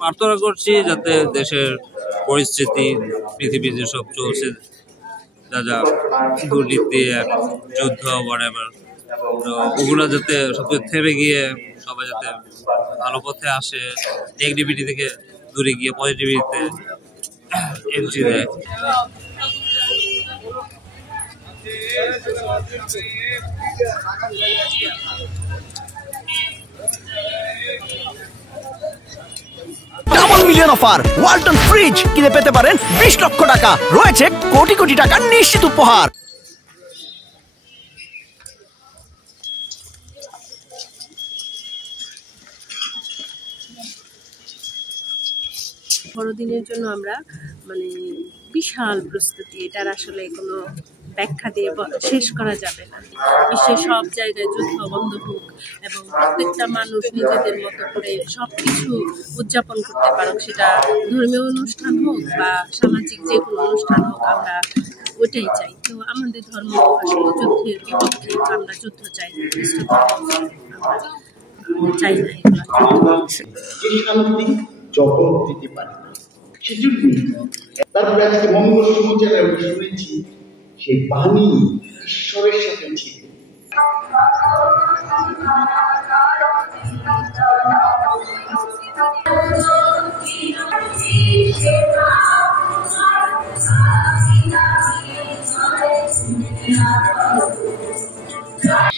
প্রার্থনা করছি যাতে দেশের পরিস্থিতি, পৃথিবীর যেসব চলছে, যা যা দুর্নীতি, যুদ্ধ, whatever, তো ওগুলো যাতে সব থেমে গিয়ে সবাই যাতে ভালো পথে আসে, নেগেটিভিটি থেকে দূরে গিয়ে পজিটিভিটিতে এন্ট্রি দেয়। Double million offer Walton fridge কিনে পেতে পারেন 20 লক্ষ টাকা, রয়েছে কোটি কোটি টাকার নিশ্চিত উপহার। বড়দিনের জন্য আমরা বিশাল প্রস্তুতি, এটার আসলে কোনো ব্যাখ্যা দিয়ে শেষ করা যাবে না। বিশ্বের সব জায়গায় যুদ্ধ বন্ধ হোক এবং প্রত্যেকটা মানুষ নিজেদের মতো করে সবকিছু উদযাপন করতে পারুক, সেটা ধর্মীয় অনুষ্ঠান হোক বা সামাজিক যে কোনো অনুষ্ঠান হোক, আমরা ওইটাই চাই। তো আমাদের ধর্ম আসলে যুদ্ধের বিপক্ষে, আমরা যুদ্ধ চাই না, খ্রিস্ট ধর্ম আমরা চাই না এগুলো। জগৎ দিতে পারে না, সেজন্য তারপরে আজকে মঙ্গল সমাজের আমি শুনেছি সেই বাণী ঈশ্বরের সাথে ছিল।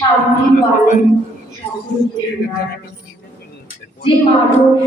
শান্তি বলেন সকলকে যে মানুষ